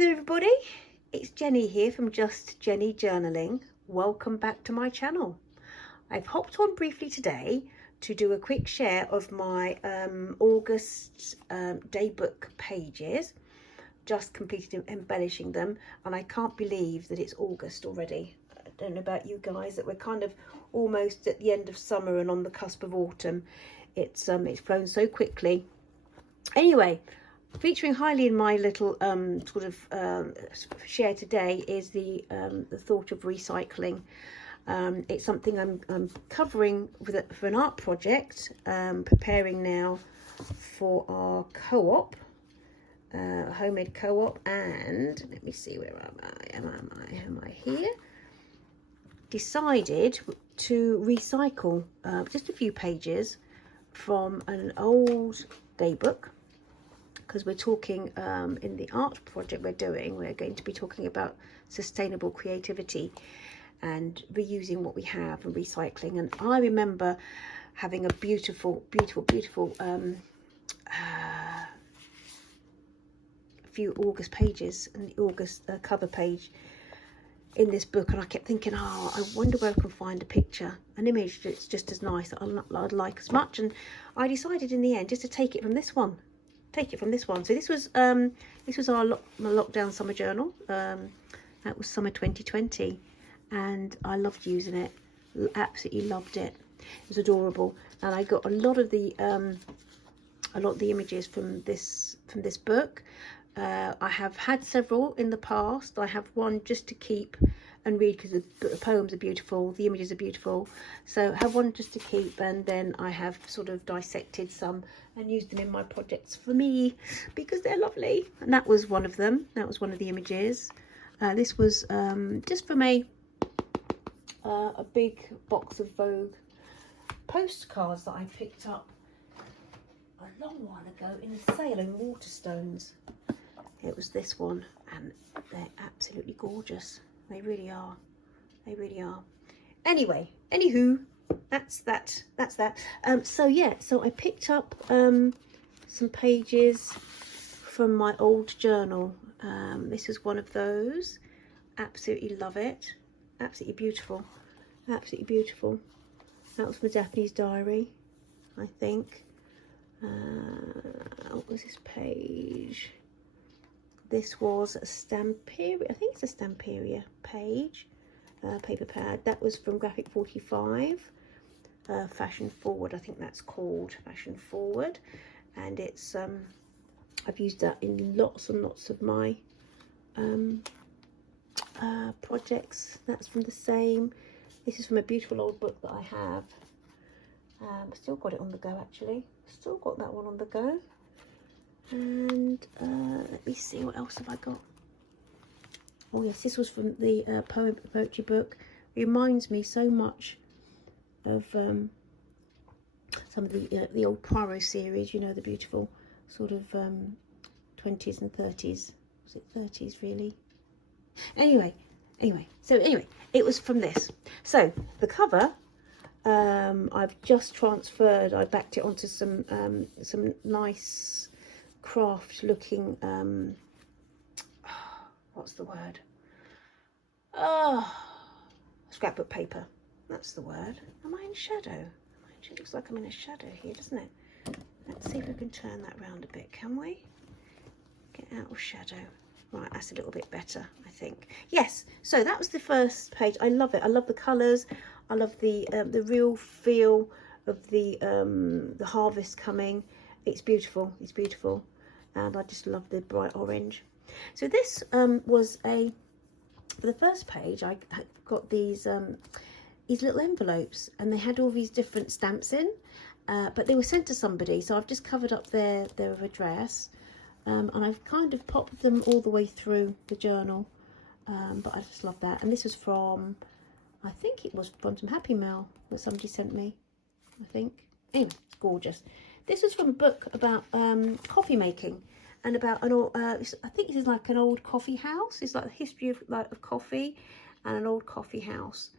there everybody, it's Jenny here from Just Jenny Journaling. Welcome back to my channel. I've hopped on briefly today to do a quick share of my August DayBook Pages. Just completed embellishing them and I can't believe that it's August already. I don't know about you guys, that we're kind of almost at the end of summer and on the cusp of autumn. It's flown so quickly. Anyway, featuring highly in my little share today is the thought of recycling. It's something I'm covering for an art project, preparing now for our co-op, homemade co-op. And let me see, where am I here? Decided to recycle just a few pages from an old daybook, because we're talking in the art project we're going to be talking about sustainable creativity and reusing what we have and recycling. And I remember having a beautiful few August pages and the August cover page in this book, and I kept thinking, oh, I wonder where I can find a picture, an image that's just as nice, that I'd like as much. And I decided in the end just to take it from this one. So this was our lockdown summer journal. That was summer 2020, and I loved using it. Absolutely loved it. It was adorable, and I got a lot of the images from this book. I have had several in the past. I have one just to keep and read because the poems are beautiful, the images are beautiful. So I have one just to keep, and then I have sort of dissected some and used them in my projects for me because they're lovely. And that was one of them. That was one of the images. This was just from a big box of Vogue postcards that I picked up a long while ago in a sale in Waterstones. It was this one, and they're absolutely gorgeous. They really are. They really are. Anyway, anywho, that's that. So yeah, so I picked up some pages from my old journal. This is one of those. Absolutely love it. Absolutely beautiful. Absolutely beautiful. That was from a Japanese diary, I think. What was this page? This was a Stamperia, I think it's a Stamperia page, paper pad. That was from Graphic 45, Fashion Forward, I think that's called, Fashion Forward. And it's, I've used that in lots and lots of my projects. That's from the same. This is from a beautiful old book that I have. Still got it on the go, actually. Still got that one on the go. And let me see, what else have I got? Oh yes, this was from the poetry book. It reminds me so much of some of the old Poirot series, you know, the beautiful sort of 20s and 30s. Was it 30s really? Anyway, it was from this. So the cover, I've just transferred, I backed it onto some nice craft looking what's the word, scrapbook paper, that's the word. Am I in shadow? It looks like I'm in a shadow here, doesn't it? Let's see if we can turn that round a bit. Can we get out of shadow? Right, that's a little bit better, I think. Yes, so that was the first page. I love it. I love the colours. I love the real feel of the harvest coming. It's beautiful. It's beautiful, and I just love the bright orange. So this was for the first page. I got these little envelopes, and they had all these different stamps in, but they were sent to somebody. So I've just covered up their address, and I've kind of popped them all the way through the journal. But I just love that. And this was from, I think it was from some Happy Mail that somebody sent me, I think. Anyway, it's gorgeous. This was from a book about coffee making, and about an old, I think this is like an old coffee house. It's like the history of coffee and an old coffee house.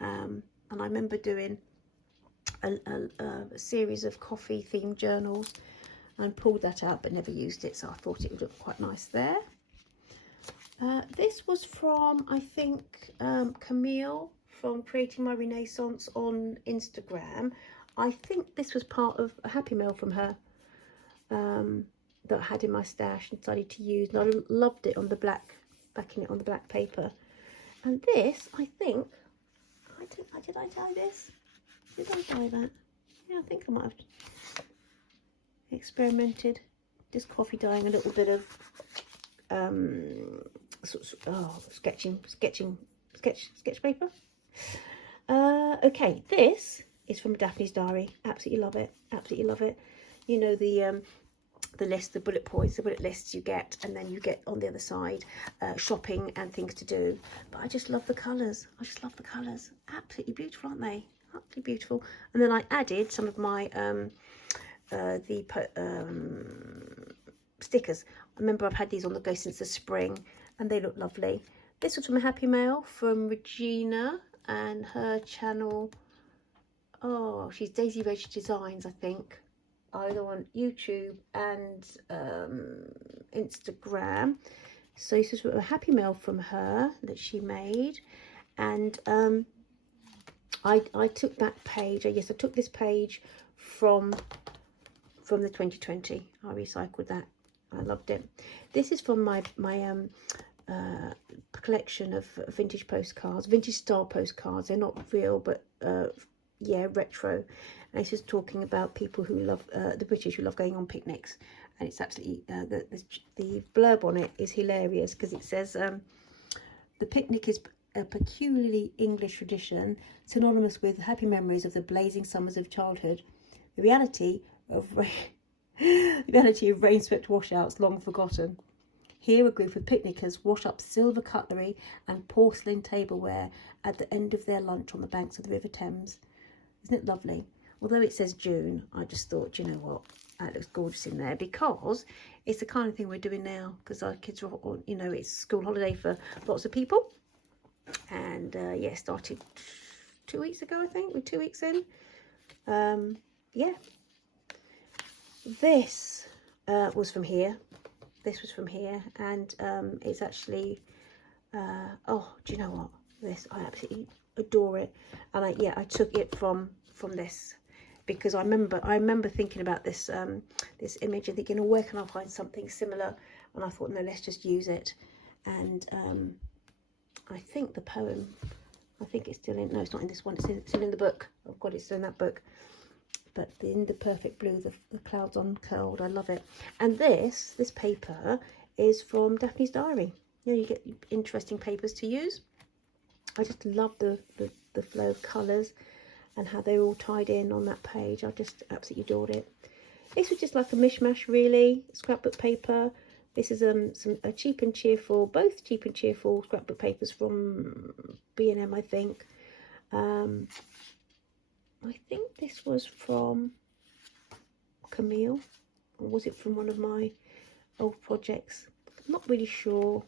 And I remember doing a series of coffee themed journals and pulled that out but never used it, so I thought it would look quite nice there. This was from, I think, Camille from Creating My Renaissance on Instagram. I think this was part of a Happy Mail from her that I had in my stash and decided to use. And I loved it on the black, backing it on the black paper. And this, I think, did I dye this? Did I dye that? Yeah, I think I might have experimented. Just coffee dyeing a little bit of sketch paper. Okay, this is from Daphne's diary. Absolutely love it. Absolutely love it. You know, the list, the bullet points, the bullet lists you get, and then you get on the other side shopping and things to do. But I just love the colours. I just love the colours. Absolutely beautiful, aren't they? Absolutely beautiful. And then I added some of my stickers. I remember I've had these on the go since the spring, and they look lovely. This was from a Happy Mail from Regina and her channel. Oh, she's Daisy Reg Designs, I think, either on YouTube and Instagram. So this is a Happy Mail from her that she made, and I took that page. Yes, I took this page from the 2020. I recycled that. I loved it. This is from my collection of vintage postcards, vintage style postcards. They're not real, but yeah, retro. And it's just talking about people who love the British who love going on picnics. And it's absolutely the blurb on it is hilarious, because it says the picnic is a peculiarly English tradition, synonymous with happy memories of the blazing summers of childhood. The reality of rain-swept washouts long forgotten. Here a group of picnickers wash up silver cutlery and porcelain tableware at the end of their lunch on the banks of the River Thames. Isn't it lovely? Although it says June, I just thought, you know what, that looks gorgeous in there, because it's the kind of thing we're doing now, because our kids are, you know, it's school holiday for lots of people. And yeah, started 2 weeks ago, I think. We're 2 weeks in. Yeah. This was from here. This was from here, and it's actually oh, do you know what, this, I absolutely adore it. And I took it from this, because I remember thinking about this this image and thinking, oh, where can I find something similar? And I thought, no, let's just use it. And I think the poem, I think it's still in, no, it's not in this one, it's still in the book. I've got it still in that book. But in the perfect blue, the clouds uncurled. I love it. And this paper is from Daphne's diary. You know, you get interesting papers to use. I just love the flow of colours and how they're all tied in on that page. I just absolutely adored it. This was just like a mishmash, really. Scrapbook paper. This is a cheap and cheerful, both cheap and cheerful scrapbook papers from B&M, I think. I think this was from Camille, or was it from one of my old projects? I'm not really sure.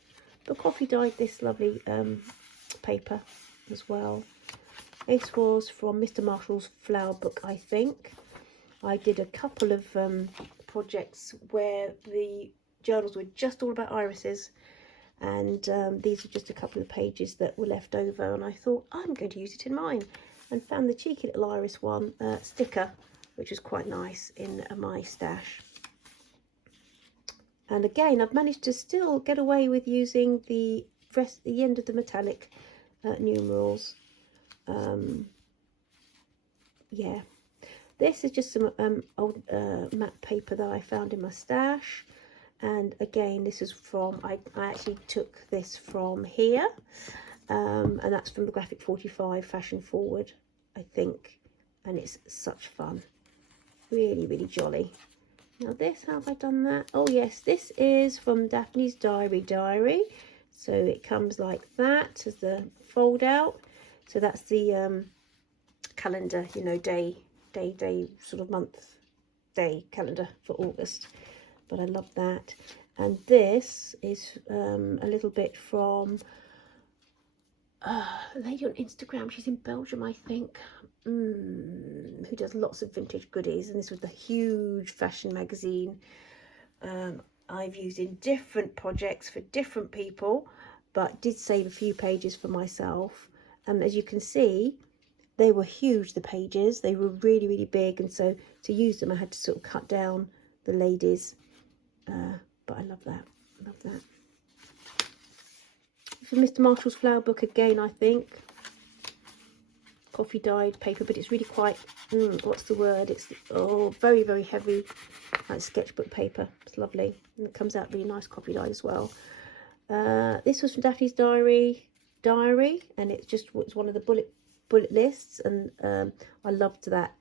But Coffee dyed this lovely paper as well. This was from Mr. Marshall's flower book, I think. I did a couple of projects where the journals were just all about irises, and these are just a couple of pages that were left over, and I thought, I'm going to use it in mine. And found the cheeky little iris one sticker, which was quite nice, in my stash. And again, I've managed to still get away with using the end of the metallic numerals. Yeah, this is just some old matte paper that I found in my stash. And again, this is from, I actually took this from here. And that's from the Graphic 45 Fashion Forward, I think, and it's such fun, really, really jolly. Now this, how have I done that? Oh yes, this is from Daphne's diary, so it comes like that as the fold out. So that's the calendar, you know, day sort of month day calendar for August. But I love that. And this is a little bit from a lady on Instagram. She's in Belgium, I think, who does lots of vintage goodies. And this was the huge fashion magazine. I've used in different projects for different people, but did save a few pages for myself. And as you can see, they were huge, the pages. They were really, really big, and so to use them I had to sort of cut down the ladies. But I love that. Love that. For Mr. Marshall's flower book again, I think. Coffee dyed paper, but it's really quite, what's the word? It's very, very heavy, like sketchbook paper. It's lovely, and it comes out really nice coffee dyed as well. This was from Daphne's diary, and it's one of the bullet lists, and I loved that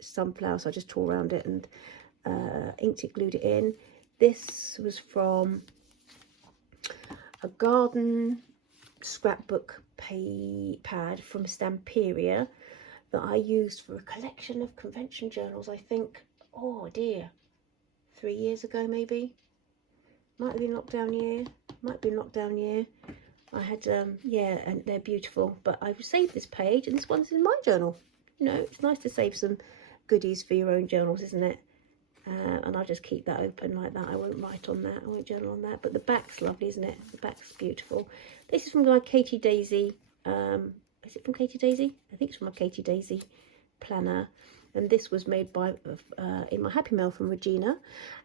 sunflower, so I just tore around it and inked it, glued it in. This was from a garden scrapbook pad from Stamperia that I used for a collection of convention journals, I think, oh dear, 3 years ago maybe. Might have been lockdown year. I had yeah, and they're beautiful, but I've saved this page, and this one's in my journal. You know, it's nice to save some goodies for your own journals, isn't it? And I'll just keep that open like that. I won't write on that, I won't journal on that, but the back's lovely, isn't it? The back's beautiful. This is from my Katie Daisy, is it from Katie Daisy? I think it's from my Katie Daisy planner, and this was made by in my Happy Mail from Regina,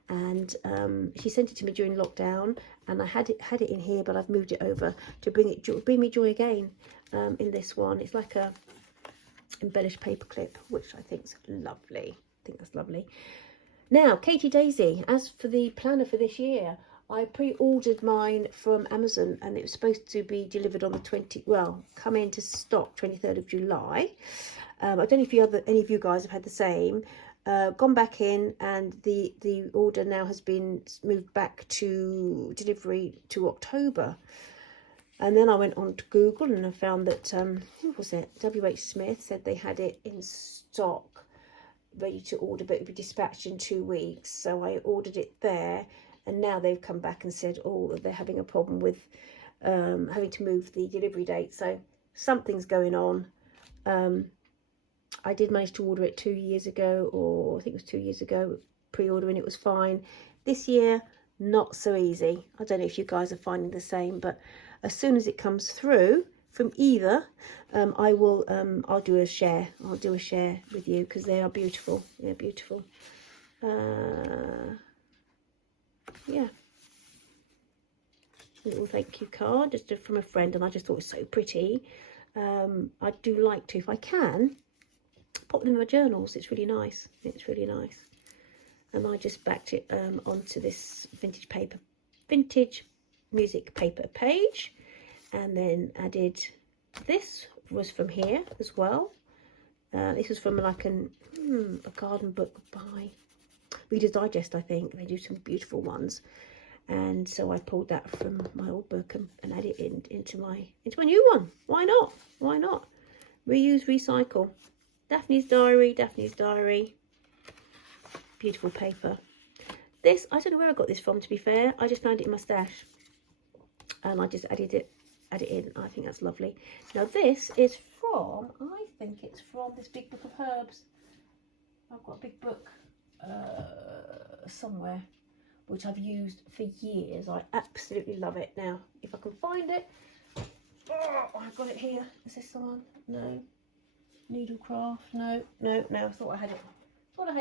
and she sent it to me during lockdown, and I had it in here, but I've moved it over to bring me joy again. In this one, it's like a embellished paper clip, which I think is lovely. I think that's lovely. Now, Katie Daisy, as for the planner for this year, I pre-ordered mine from Amazon, and it was supposed to be delivered on the come into stock 23rd of July. I don't know if any of you guys have had the same. Gone back in, and the order now has been moved back to delivery to October. And then I went on to Google, and I found that, who was it? WH Smith said they had it in stock, ready to order, but it would be dispatched in 2 weeks. So I ordered it there, and now they've come back and said, oh, they're having a problem with having to move the delivery date. So something's going on. I did manage to order it 2 years ago, or I think it was 2 years ago, pre-ordering it was fine. This year, not so easy. I don't know if you guys are finding the same, but as soon as it comes through from either, I'll do a share. I'll do a share with you, because they are beautiful. They're beautiful. Yeah. Little thank you card, just from a friend, and I just thought it was so pretty. I do like to, if I can, pop them in my journals. It's really nice. It's really nice. And I just backed it onto this vintage music paper page, and then added, this was from here as well. This was from like a garden book by Reader's Digest, I think. They do some beautiful ones, and so I pulled that from my old book and added it into my new one. Why not? Why not? Reuse, recycle. Daphne's diary. Beautiful paper. This, I don't know where I got this from, to be fair. I just found it in my stash, and I just added it in. I think that's lovely. Now this is from, I think it's from this big book of herbs. I've got a big book somewhere, which I've used for years. I absolutely love it. Now, if I can find it. Oh, I've got it here. Is this the one? No. Needlecraft. No. I thought I had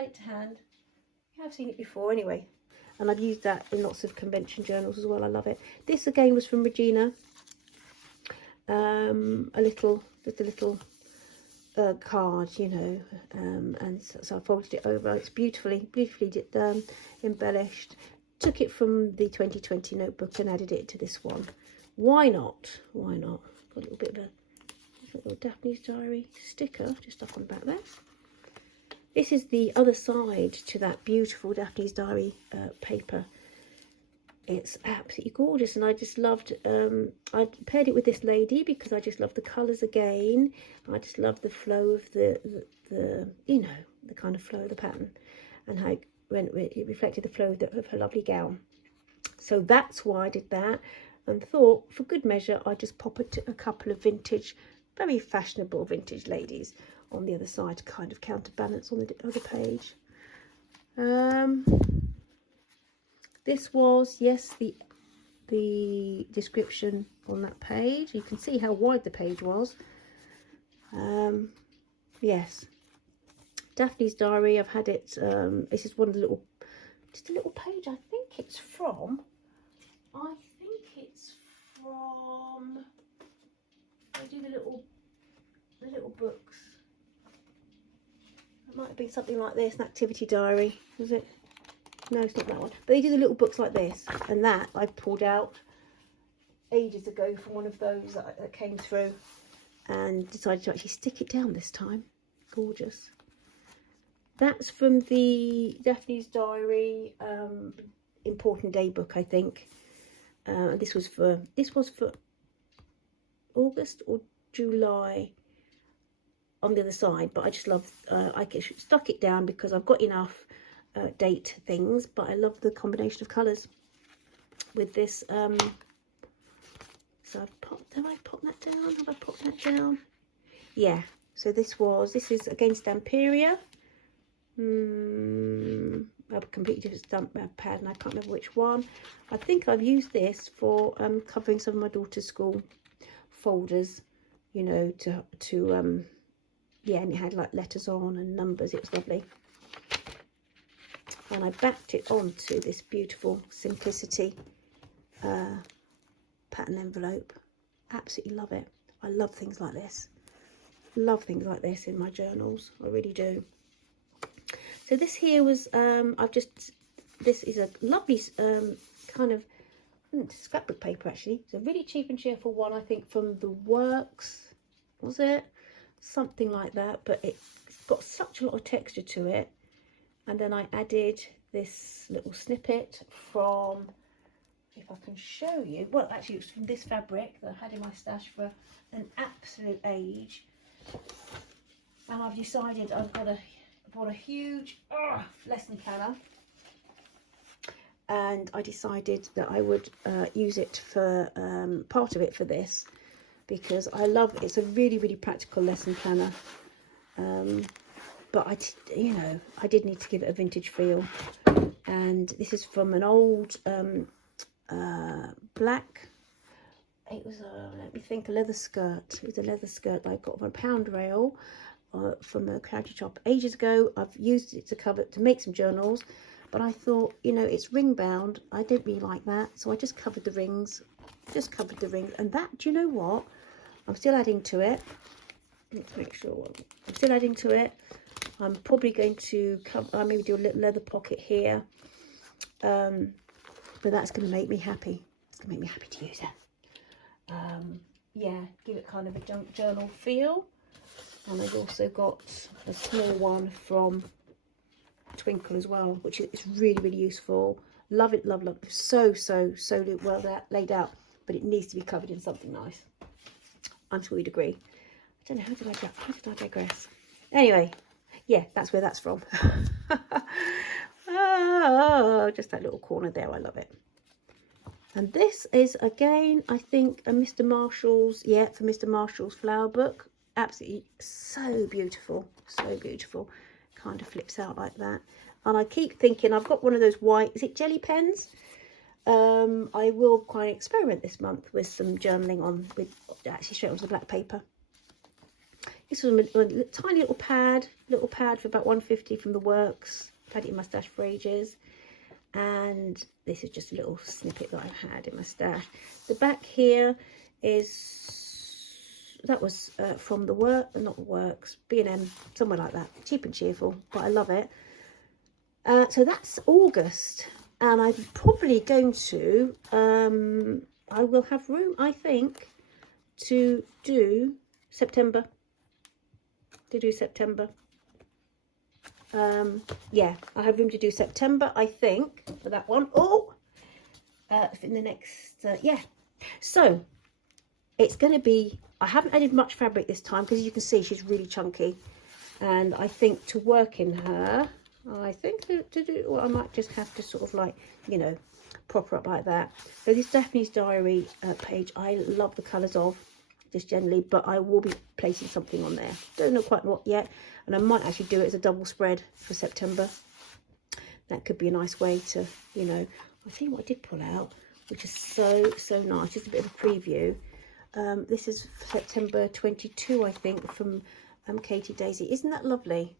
it to hand. I have seen it before anyway, and I've used that in lots of convention journals as well. I love it. This again was from Regina. Just a little card, you know, and so I folded it over. It's beautifully embellished. Took it from the 2020 notebook and added it to this one. Why not? Got a little bit of a little Daphne's diary sticker just up on the back there. This is the other side to that beautiful Daphne's diary paper. It's absolutely gorgeous, and I just loved, I paired it with this lady because I just love the colours again. I just love the flow of the you know, the kind of flow of the pattern, and how it reflected the flow of her lovely gown. So that's why I did that, and thought, for good measure, I'd just pop it to a couple of vintage, very fashionable vintage ladies on the other side to kind of counterbalance on the other page. This was, yes, the description on that page. You can see how wide the page was. Yes, Daphne's Diary. I've had it. This is one of the little, just a little page. I think it's from. I do the little books. It might have been something like this, an activity diary. Was it? No, it's not that one. But they do the little books like this, and that I pulled out ages ago from one of those that came through, and decided to actually stick it down this time. Gorgeous. That's from the Daphne's Diary Important Day book, I think. This was for August or July on the other side, but I just love I stuck it down because I've got enough date things, but I love the combination of colours with this. So have I popped that down? Have I popped that down? Yeah. So this is Against Amperia. A completely different stamp pad, and I can't remember which one. I think I've used this for covering some of my daughter's school folders, you know, yeah, and it had like letters on and numbers. It was lovely. And I backed it onto this beautiful Simplicity pattern envelope. Absolutely love it. I love things like this. Love things like this in my journals. I really do. So this here was, this is a lovely kind of scrapbook paper actually. It's a really cheap and cheerful one, I think, from the Works, was it? Something like that, but it's got such a lot of texture to it. And then I added this little snippet from, if I can show you, well actually it's from this fabric that I had in my stash for an absolute age. And I've decided I bought a huge lesson planner, and I decided that I would use it for part of it for this, because I love it. It's a really, really practical lesson planner, but I did need to give it a vintage feel. And this is from an old black, it was let me think, a leather skirt. It was a leather skirt that I got from a pound rail from a charity shop ages ago. I've used it to make some journals, but I thought, you know, it's ring bound. I don't really like that, so I just covered the rings. And that, do you know what? I'm still adding to it. Let's make sure. I'm still adding to it. I'm probably going to maybe do a little leather pocket here, but that's going to make me happy. It's going to make me happy to use it. Yeah, give it kind of a junk journal feel. And I've also got a small one from Twinkle as well, which is really, really useful. Love it, love, love. So well laid out, but it needs to be covered in something nice. I'm sure you'd agree. I don't know, how did I digress? Anyway, yeah, that's where that's from. Oh, just that little corner there. I love it. And this is, again, I think, a Mr. Marshall's, yeah, for Mr. Marshall's flower book. Absolutely so beautiful, so beautiful. Kind of flips out like that. And I keep thinking, I've got one of those white, is it jelly pens? I will quite experiment this month with some journaling on, with actually straight onto the black paper. This was a tiny little pad for about £1.50 from the Works. I've had it in my stash for ages. And this is just a little snippet that I've had in my stash. The back here is, that was from the Works, B&M, somewhere like that. Cheap and cheerful, but I love it. So that's August, and I'm probably going to, I will have room, I think, to do September. Yeah, I have room to do September, I think, for that one. In the next, yeah. So it's going to be, I haven't added much fabric this time, because you can see she's really chunky, and I think to work in her, I think to do, well, I might just have to sort of like, you know, prop her up like that. So this Daphne's Diary page, I love the colours of, just generally, but I will be placing something on there. Don't know quite what yet, and I might actually do it as a double spread for September. That could be a nice way to, you know, I'll see what I did pull out, which is so nice. Just a bit of a preview. This is September 22, I think, from Katie Daisy. Isn't that lovely?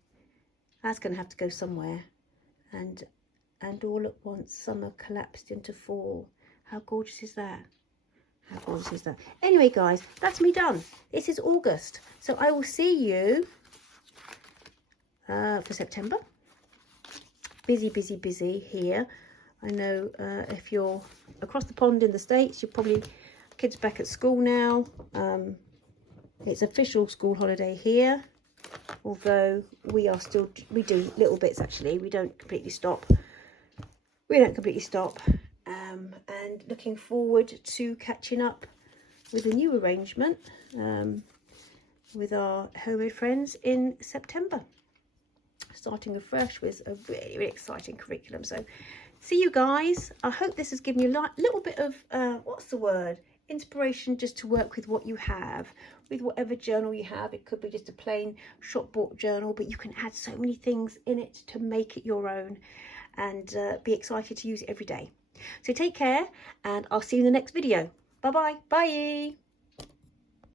That's going to have to go somewhere. And all at once, summer collapsed into fall. How gorgeous is that? How gorgeous is that? Anyway, guys, that's me done. This is August. So I will see you for September. Busy here. I know if you're across the pond in the States, you're probably kids back at school now. It's official school holiday here, although we do little bits actually. We don't completely stop. And looking forward to catching up with a new arrangement with our homemade friends in September, starting afresh with a really exciting curriculum. So see you guys. I hope this has given you a little bit of inspiration just to work with what you have, with whatever journal you have. It could be just a plain shop bought journal, but you can add so many things in it to make it your own, and be excited to use it every day. So take care, and I'll see you in the next video. Bye.